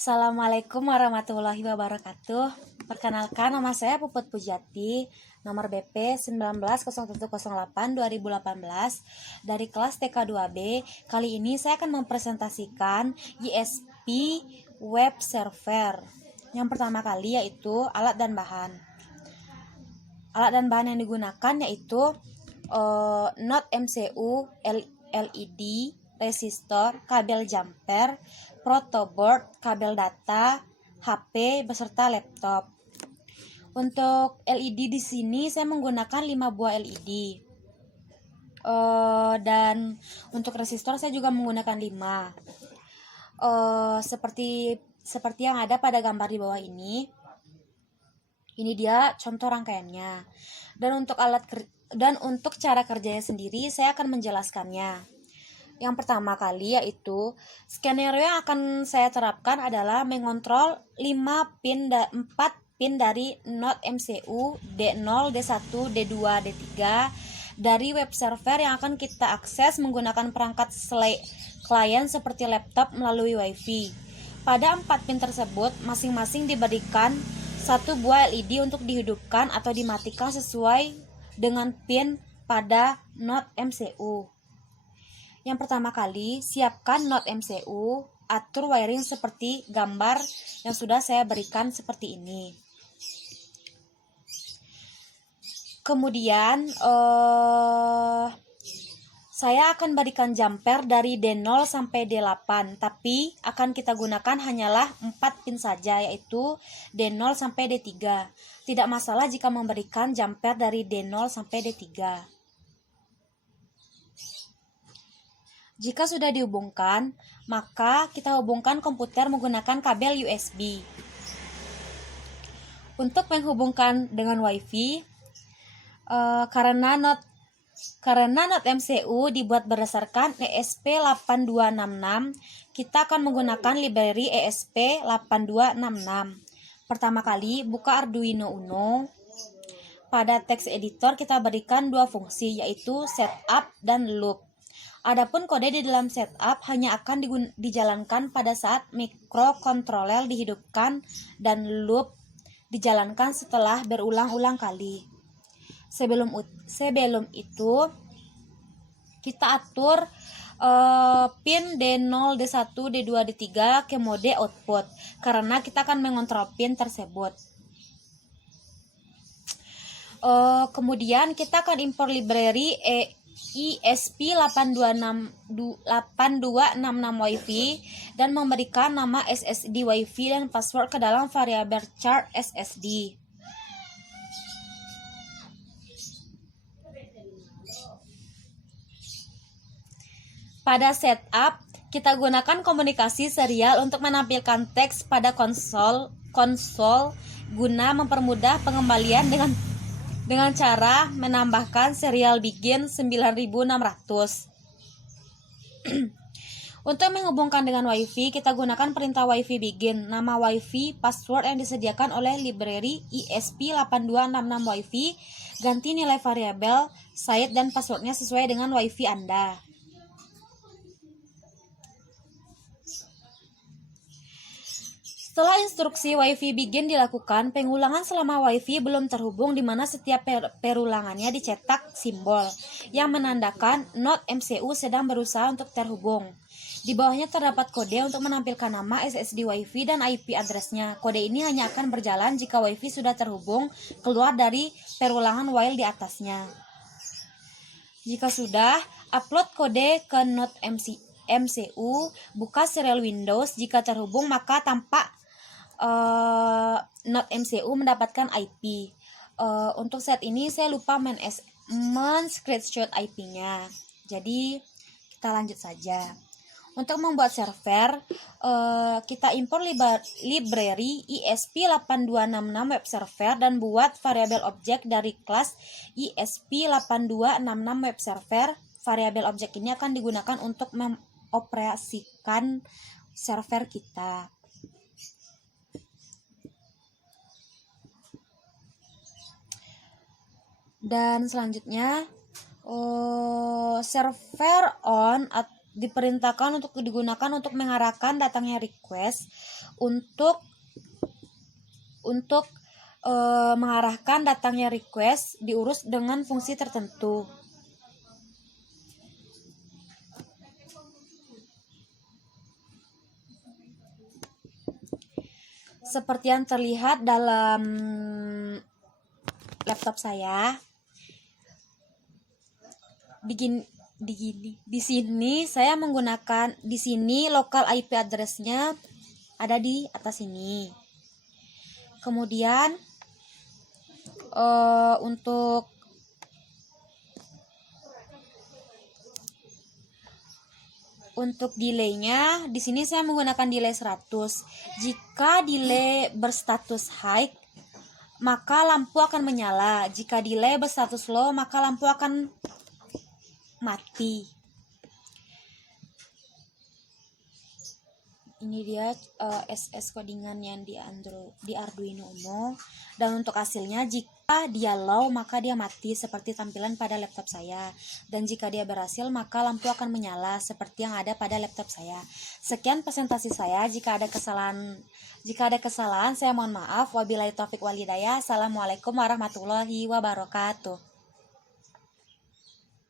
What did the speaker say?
Assalamualaikum warahmatullahi wabarakatuh. Perkenalkan, nama saya Puput Pujati, nomor BP 190108-2018 dari kelas TK2B. Kali ini saya akan mempresentasikan ISP web server. Yang pertama kali yaitu alat dan bahan. Alat dan bahan yang digunakan yaitu NOT MCU, LED, resistor, kabel jumper, protoboard, kabel data, HP beserta laptop. Untuk LED di sini saya menggunakan 5 buah LED. Dan untuk resistor saya juga menggunakan 5. Seperti yang ada pada gambar di bawah ini. Ini dia contoh rangkaiannya. Dan untuk cara kerjanya sendiri saya akan menjelaskannya. Yang pertama kali yaitu skenario yang akan saya terapkan adalah mengontrol 4 pin dari NOT MCU D0, D1, D2, D3 dari web server yang akan kita akses menggunakan perangkat klien seperti laptop melalui WiFi. Pada 4 pin tersebut masing-masing diberikan satu buah LED untuk dihidupkan atau dimatikan sesuai dengan pin pada NOT MCU. Yang pertama kali, siapkan NOT MCU, atur wiring seperti gambar yang sudah saya berikan seperti ini. Kemudian, saya akan berikan jumper dari D0 sampai D8, tapi akan kita gunakan hanyalah 4 pin saja, yaitu D0 sampai D3. Tidak masalah jika memberikan jumper dari D0 sampai D3. Jika sudah dihubungkan, maka kita hubungkan komputer menggunakan kabel USB. Untuk menghubungkan dengan WiFi, karena NOT MCU dibuat berdasarkan ESP8266, kita akan menggunakan library ESP8266. Pertama kali, buka Arduino Uno. Pada text editor kita berikan 2 fungsi, yaitu setup dan loop. Adapun kode di dalam setup hanya akan dijalankan pada saat microcontroller dihidupkan dan loop dijalankan setelah berulang-ulang kali. Sebelum itu kita atur pin D0, D1, D2, D3 ke mode output karena kita akan mengontrol pin tersebut. Kemudian kita akan import library ESP8266 WiFi dan memberikan nama SSD WiFi dan password ke dalam variabel char SSD. Pada setup, kita gunakan komunikasi serial untuk menampilkan teks pada konsol guna mempermudah pengembalian dengan cara menambahkan serial begin 9600. Untuk menghubungkan dengan WiFi, kita gunakan perintah WiFi begin. Nama WiFi, password yang disediakan oleh library ESP8266 WiFi, ganti nilai variabel, site dan passwordnya sesuai dengan WiFi Anda. Setelah instruksi WiFi begin dilakukan, pengulangan selama WiFi belum terhubung di mana setiap perulangannya dicetak simbol yang menandakan NOT MCU sedang berusaha untuk terhubung. Di bawahnya terdapat kode untuk menampilkan nama SSD WiFi dan IP address-nya. Kode ini hanya akan berjalan jika WiFi sudah terhubung keluar dari perulangan while di atasnya. Jika sudah, upload kode ke NOT MCU, buka serial Windows. Jika terhubung, maka tampak NOT MCU mendapatkan IP. Untuk saat ini saya lupa men-screenshot IP-nya. Jadi kita lanjut saja. Untuk membuat server, kita import library ESP8266 web server dan buat variabel objek dari kelas ESP8266 web server. Variabel objek ini akan digunakan untuk mengoperasikan server kita. Dan selanjutnya server on diperintahkan untuk digunakan untuk mengarahkan datangnya request untuk mengarahkan datangnya request diurus dengan fungsi tertentu. Seperti yang terlihat dalam laptop saya, di sini saya menggunakan, di sini local IP address-nya ada di atas ini. Kemudian untuk delay-nya di sini saya menggunakan delay 100. Jika delay berstatus high, maka lampu akan menyala. Jika delay berstatus low, maka lampu akan mati. Ini dia SS codingan yang di Arduino Uno. Dan untuk hasilnya, jika dia low maka dia mati seperti tampilan pada laptop saya. Dan jika dia berhasil maka lampu akan menyala seperti yang ada pada laptop saya. Sekian presentasi saya. Jika ada kesalahan saya mohon maaf. Wabillahi taufik walhidayah. Assalamualaikum warahmatullahi wabarakatuh.